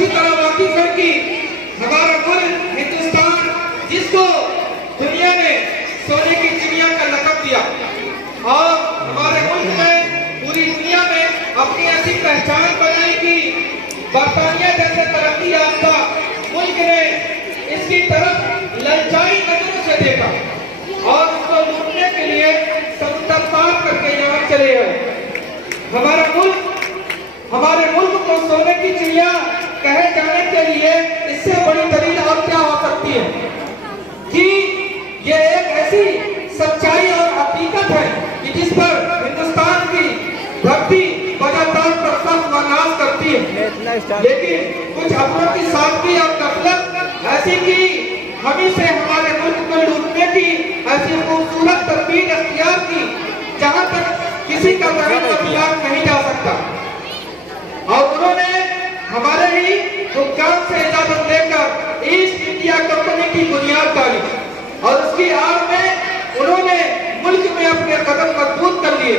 अच्छी तरह वाकिफ है कि हमारा मुल्क हिंदुस्तान, जिसको दुनिया ने सोने की चिड़िया का लक़ब दिया, और हमारे मुल्क में पूरी दुनिया में अपनी ऐसी पहचान बनाई कि बरतानिया जैसे तरक्की याफ्ता मुल्क ने इसकी तरफ ललचाई नजरों से देखा और उसको लूटने के लिए समुद्र पार करके यहाँ चले गए। हमारे मुल्क को सोने की चिड़िया कहे जाने के लिए इससे बड़ी दलील और क्या हो सकती है कि ये एक ऐसी सच्चाई और हकीकत है कि जिस पर हिंदुस्तान की धरती लगातार प्रसव व नाश करती है। लेकिन कुछ अपनों की सादगी और गफलत ऐसी की हम से हमारे मुल्क को लूटने की ऐसी खूबसूरत तदबीर अख्तियार की जहां तक किसी का बयान नहीं जा सकता, और उन्होंने हमारे ही हुक्काम से इजाजत लेकर ईस्ट इंडिया कंपनी की बुनियाद डाली और उसकी आड़ में उन्होंने मुल्क में अपने कदम मजबूत कर लिए।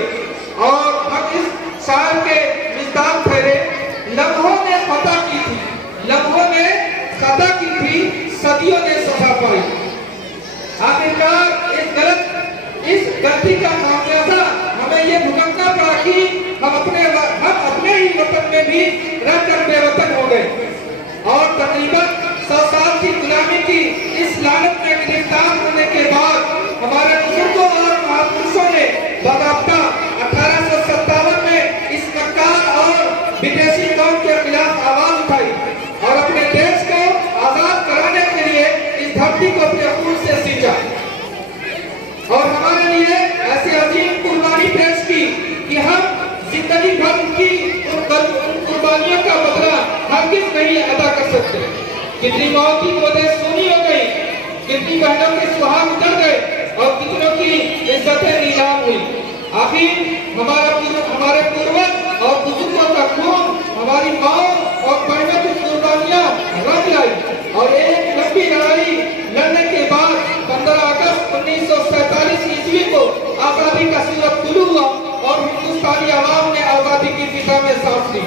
और हम इस साल के मिज़दार ठहरे, लम्हों ने फतह की थी, लम्हों ने फतह की थी, सदियों ने सफा पाई। आखिरकार इस गलती का खामियाजा हमें ये भुगतना पड़ा कि हम अपने ही वतन में भी रहकर बेवतन हो गए और तकरीबन 100 साल की गुलामी की इस लानत में गिरफ्तार होने के बाद हमारे बुजुर्गों और महापुरुषों ने बाकायदा 1857 में इस मक्कार और विदेशी कौम के खिलाफ आवाज उठाई और अपने देश को आजाद कराने के लिए इस धरती को अपने खून से सींचा और हमारे लिए ऐसी अजीम कुर्बानी पेश की कि हम जिंदगी भर उन कुर्बानियों का बदला हरगिज़ नहीं अदा कर सकते। कितनी माओ की गोदें सूनी हो गई, कितनी बहनों के सुहाग उतर गए और कितनों की इज्जतें नीलाम हुई। आखिर हमारे पूर्वज और बुजुर्गों का खून हमारी माओ और बहनों की कुर्बानियां रंग लाई और एक लंबी लड़ाई लड़ने के बाद 15 अगस्त 1947 ईस्वी को आजादी का सूरज तुलू हुआ और हिंदुस्तानी आवाम ने आजादी की दिशा में सांस ली।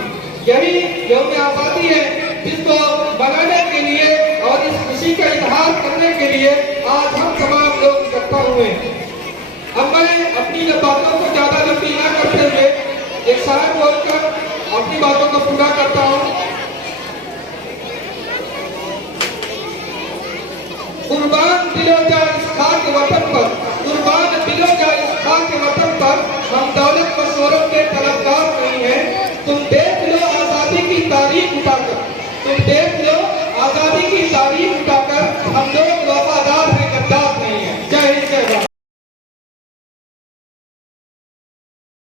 यही यौम आजादी है जिसको बनाने के लिए और इस खुशी का इजहार करने के लिए आज हम तमाम लोग इकट्ठा हुए हैं। अब मैं अपनी बातों को ज्यादा लंबी न करते हुए एक शायर बोलकर अपनी बातों को पूरा करता हूँ। कुर्बान दिलो जा इस खाक वतन पर, कुर्बान दिलो जा इस खाक वतन पर, हम दौलत व शोहरत के तलबगार नहीं हैं। तुम देख लो आजादी की तारीख उठाकर, तुम देख लो आजादी की तारीख